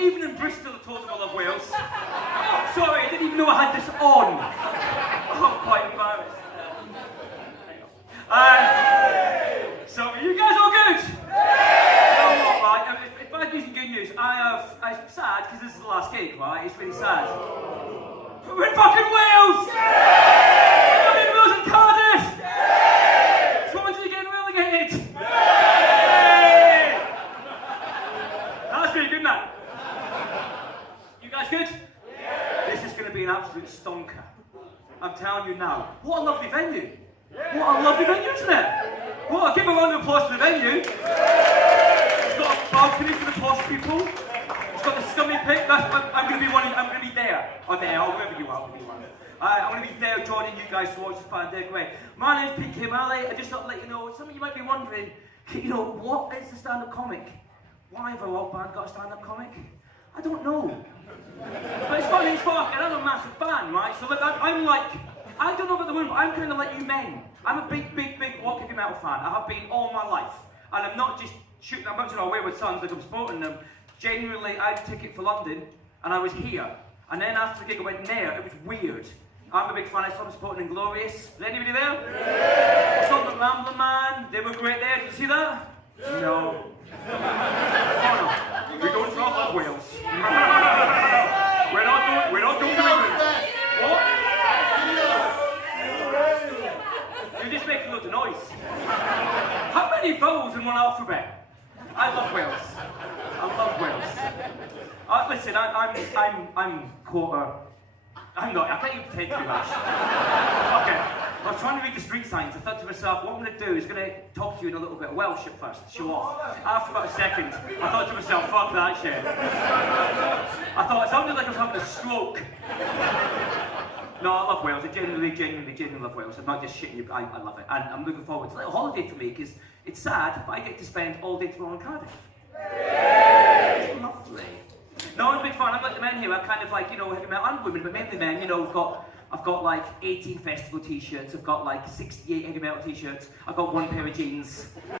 even in Bristol I told them I love Wales. Oh, sorry, I didn't even know I had this on. Oh, I'm quite embarrassed. So, are you guys all good? You know what, right? It's bad news and good news. I'm sad because this is the last gig, right? It's really sad. But we're in fucking Wales! I'm in Wales and Cardiff! Swansea getting relegated! That's really good, man. You guys good? This is going to be an absolute stonker. I'm telling you now. What a lovely venue. What a lovely venue, isn't it? Well, give a round of applause to the venue. It's got a balcony for the posh people. It's got the scummy pit. I'm going to be I'm going to be there. Or there, or wherever you are. I'm going to be there joining you guys to watch this band. They're great. My name's Pete Kimali. I just thought to let you know, some of you might be wondering, you know, what is a stand-up comic? Why have a rock band got a stand-up comic? I don't know. But it's funny as fuck, and I'm a massive fan, right? So look, I'm like, I don't know about the women, but I'm kind of like you men. I'm a big rock heavy metal fan. I have been all my life. And I'm not just shooting, I'm not just WAYWARD SONS like I'm supporting them. Genuinely, I had a ticket for London, and I was here. And then after the gig I went there, it was weird. I'm a big fan, I saw them supporting Inglorious. Is anybody there? Yeah. I saw them at Rambler Man, they were great there, did you see that? Yeah. No. Oh no, we don't talk about Wales. We're not going to England. What? You're just making loads of noise. How many vowels in one alphabet? I love Wales. I love Wales. Listen, I'm quarter. I'm not. I can't even pretend too much. Okay. I was trying to read the street signs. I thought to myself, what I'm going to do is going to talk to you in a little bit of Welsh at first, show off. After about a second, I thought to myself, fuck that shit. I thought it sounded like I was having a stroke. No, I love Wales. I genuinely love Wales. I'm not just shitting you. I love it. And I'm looking forward to it. It's a little holiday for me because it's sad, but I get to spend all day tomorrow in Cardiff. It's lovely. No, it's big fun. I'm like the men here. I'm kind of like, you know, heavy metal and women, but mainly men. You know, I've got like 18 festival t-shirts. I've got like 68 heavy metal t-shirts. I've got one pair of jeans.